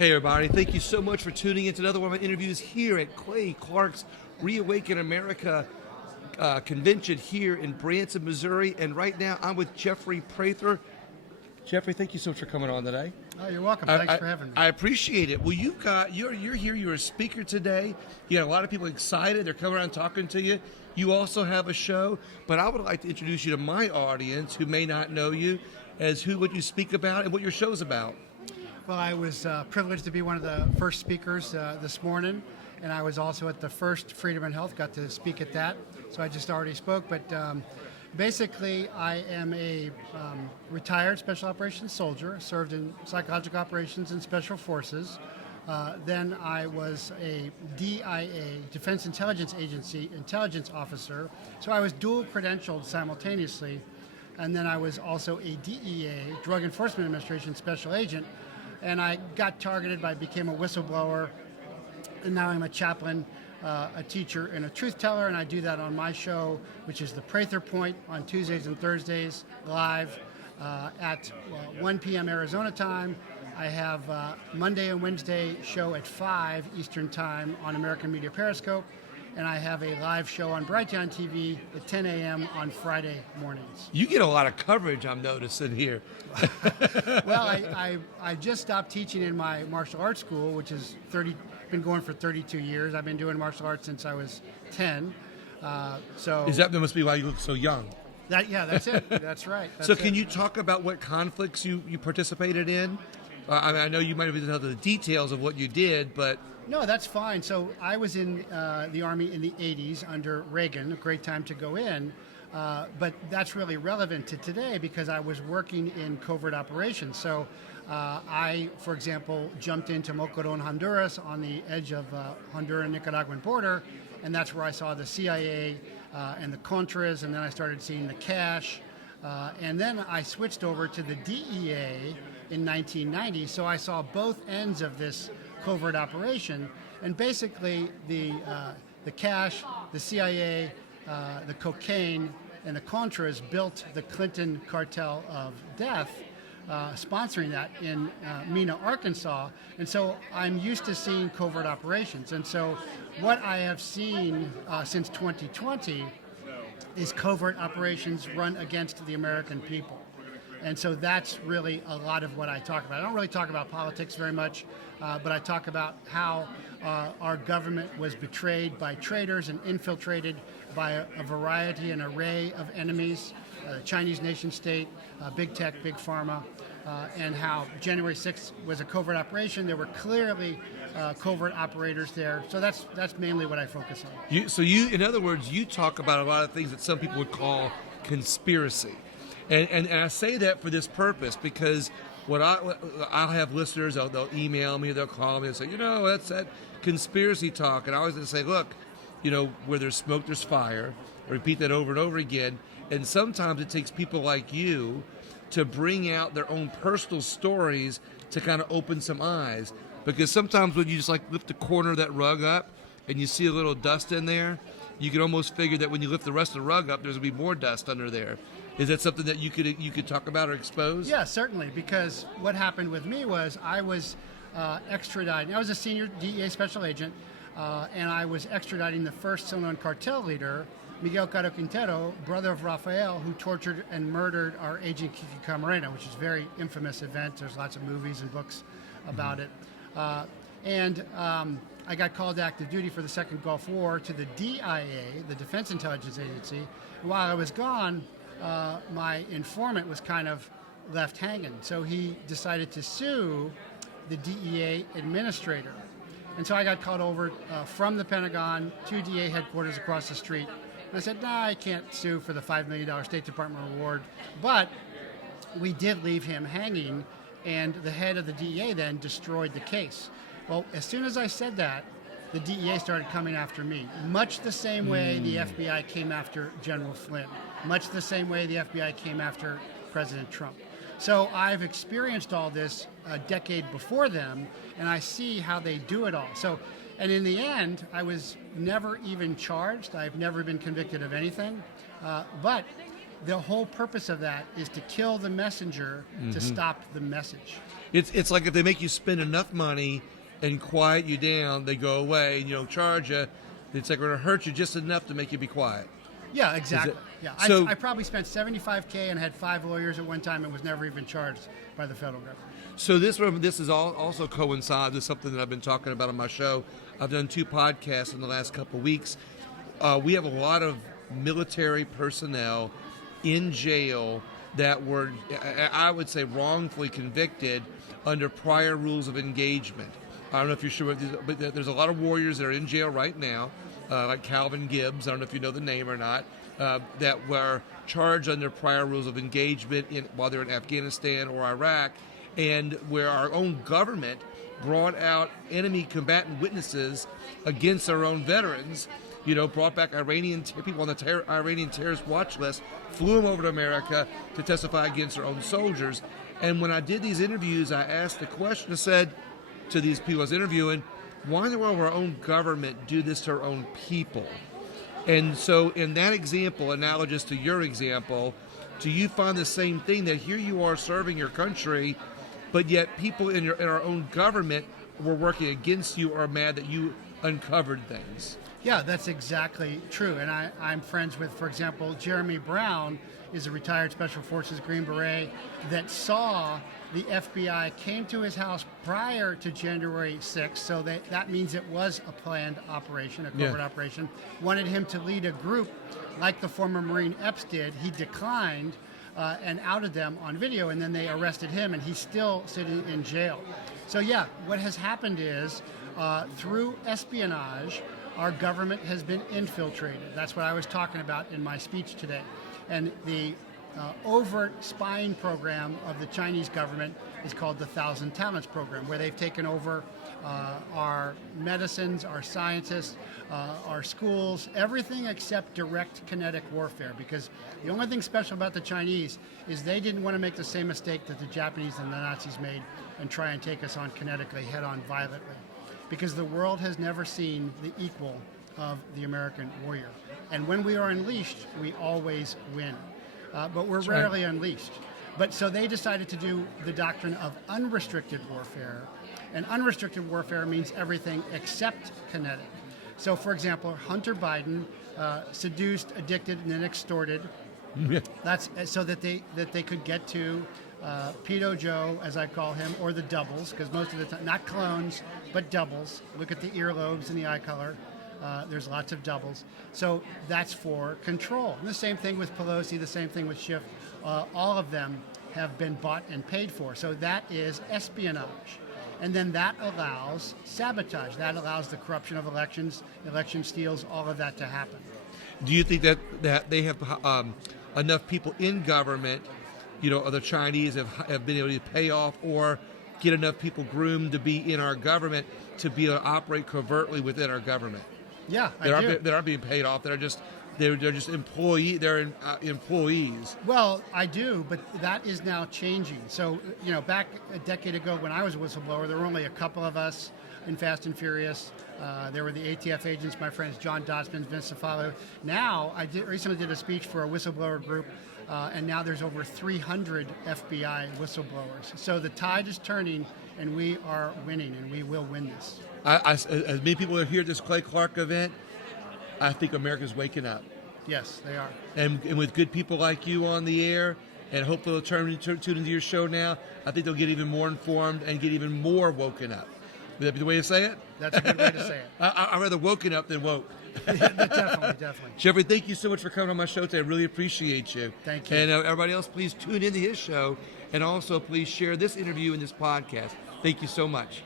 Hey everybody, thank you so much for tuning in to another one of my interviews here at Clay Clark's Reawaken America convention here in Branson, Missouri. And right now I'm with Jeffrey Prather. Jeffrey, thank you so much for coming on today. Oh, you're welcome. Thanks for having me. I appreciate it. Well, you're here. You're a speaker today. You got a lot of people excited. They're coming around talking to you. You also have a show, but I would like to introduce you to my audience who may not know you as what you speak about and what your show's about. Well, I was privileged to be one of the first speakers this morning, and I was also at the first Freedom and Health, got to speak at that, so I just already spoke. But basically, I am a retired Special Operations soldier, served in psychological operations and Special Forces. Then I was a DIA, Defense Intelligence Agency, intelligence officer, so I was dual credentialed simultaneously. And then I was also a DEA, Drug Enforcement Administration special agent, and I got targeted became a whistleblower, and now I'm a chaplain, a teacher, and a truth teller, and I do that on my show, which is the Prather Point on Tuesdays and Thursdays, live at 1 p.m. Arizona time. I have Monday and Wednesday show at 5 Eastern time on American Media Periscope, and I have a live show on Brighteon TV at 10 a.m. on Friday mornings. You get a lot of coverage, I'm noticing here. Well, I just stopped teaching in my martial arts school, which has been going for 32 years. I've been doing martial arts since I was 10. That must be why you look so young. That's it. That's right. So can you talk about what conflicts you participated in? I know you might have done the details of what you did, but... No, that's fine. So I was in the Army in the 80s under Reagan, a great time to go in. But that's really relevant to today because I was working in covert operations. So I, for example, jumped into Mocoron, Honduras on the edge of Honduran-Nicaraguan border, and that's where I saw the CIA and the Contras, and then I started seeing the cash. And then I switched over to the DEA in 1990, so I saw both ends of this covert operation, and basically the cash, the CIA, the cocaine, and the Contras built the Clinton cartel of death, sponsoring that in Mena, Arkansas. And so I'm used to seeing covert operations. And so what I have seen since 2020 is covert operations run against the American people. And so that's really a lot of what I talk about. I don't really talk about politics very much, but I talk about how our government was betrayed by traitors and infiltrated by a variety and array of enemies, Chinese nation state, big tech, big pharma, and how January 6th was a covert operation. There were clearly covert operators there. So that's mainly what I focus on. In other words, you talk about a lot of things that some people would call conspiracy. And I say that for this purpose because I'll have listeners, they'll email me, they'll call me and say, that's that conspiracy talk. And I always say, look, where there's smoke, there's fire. I repeat that over and over again. And sometimes it takes people like you to bring out their own personal stories to kind of open some eyes. Because sometimes when you just lift the corner of that rug up and you see a little dust in there, you can almost figure that when you lift the rest of the rug up, there's going to be more dust under there. Is that something that you could talk about or expose? Yeah, certainly, because what happened with me was I was extraditing. I was a senior DEA special agent, and I was extraditing the first Sinaloan cartel leader, Miguel Caro Quintero, brother of Rafael, who tortured and murdered our agent Kiki Camarena, which is a very infamous event. There's lots of movies and books about it. I got called to active duty for the Second Gulf War to the DIA, the Defense Intelligence Agency. While I was gone, my informant was kind of left hanging. So he decided to sue the DEA administrator. And so I got called over from the Pentagon to DEA headquarters across the street. And I said, I can't sue for the $5 million State Department reward. But we did leave him hanging, and the head of the DEA then destroyed the case. Well, as soon as I said that, the DEA started coming after me, much the same way the FBI came after General Flynn, much the same way the FBI came after President Trump. So I've experienced all this a decade before them, and I see how they do it all. And in the end, I was never even charged. I've never been convicted of anything. But the whole purpose of that is to kill the messenger to stop the message. It's like if they make you spend enough money and quiet you down, they go away and you don't charge you. It's like we're going to hurt you just enough to make you be quiet. Yeah, exactly. Yeah, So, I probably spent $75K and had 5 lawyers at one time and was never even charged by the federal government. So this is also coincides with something that I've been talking about on my show. I've done 2 podcasts in the last couple of weeks. We have a lot of military personnel in jail that were, I would say, wrongfully convicted under prior rules of engagement. I don't know if you're sure, but there's a lot of warriors that are in jail right now, like Calvin Gibbs. I don't know if you know the name or not, that were charged under prior rules of engagement while they're in Afghanistan or Iraq, and where our own government brought out enemy combatant witnesses against our own veterans. Brought back Iranian people on the Iranian terrorist watch list, flew them over to America to testify against their own soldiers. And when I did these interviews, I asked the question, I said to these people I was interviewing, why in the world will our own government do this to our own people? And so in that example, analogous to your example, do you find the same thing, that here you are serving your country, but yet people in our own government were working against you or are mad that you uncovered things? Yeah, that's exactly true. And I'm friends with, for example, Jeremy Brown is a retired Special Forces Green Beret that saw the FBI came to his house prior to January 6th, so that means it was a planned operation, a covert operation, wanted him to lead a group like the former Marine Epps did. He declined and outed them on video, and then they arrested him, and he's still sitting in jail. So yeah, what has happened is through espionage, our government has been infiltrated. That's what I was talking about in my speech today. And the overt spying program of the Chinese government is called the Thousand Talents Program, where they've taken over our medicines, our scientists, our schools, everything except direct kinetic warfare. Because the only thing special about the Chinese is they didn't want to make the same mistake that the Japanese and the Nazis made and try and take us on kinetically, head-on, violently. Because the world has never seen the equal of the American warrior. And when we are unleashed, we always win. But we're rarely unleashed. But so they decided to do the doctrine of unrestricted warfare. And unrestricted warfare means everything except kinetic. So, for example, Hunter Biden seduced, addicted, and then extorted. That's so that they could get to Pedo Joe, as I call him, or the doubles, because most of the time, not clones, but doubles. Look at the earlobes and the eye color. There's lots of doubles. So that's for control. And the same thing with Pelosi, the same thing with Schiff. All of them have been bought and paid for. So that is espionage. And then that allows sabotage. That allows the corruption of elections, election steals, all of that to happen. Do you think that they have enough people in government, the Chinese have been able to pay off or get enough people groomed to be in our government to be able to operate covertly within our government? Yeah, they aren't being paid off. They're just employees. Well, I do, but that is now changing. So, back a decade ago when I was a whistleblower, there were only a couple of us in Fast and Furious. There were the ATF agents, my friends John Dotsman, Vince Cefalo. Now, recently did a speech for a whistleblower group, and now there's over 300 FBI whistleblowers. So the tide is turning, and we are winning, and we will win this. As many people are here at this Clay Clark event, I think America's waking up. Yes, they are. And with good people like you on the air, and hopefully they'll tune into your show now, I think they'll get even more informed and get even more woken up. Would that be the way to say it? That's a good way to say it. I'd rather woken up than woke. Definitely. Jeffrey, thank you so much for coming on my show today. I really appreciate you. Thank you. And everybody else, please tune into his show, and also please share this interview and this podcast. Thank you so much.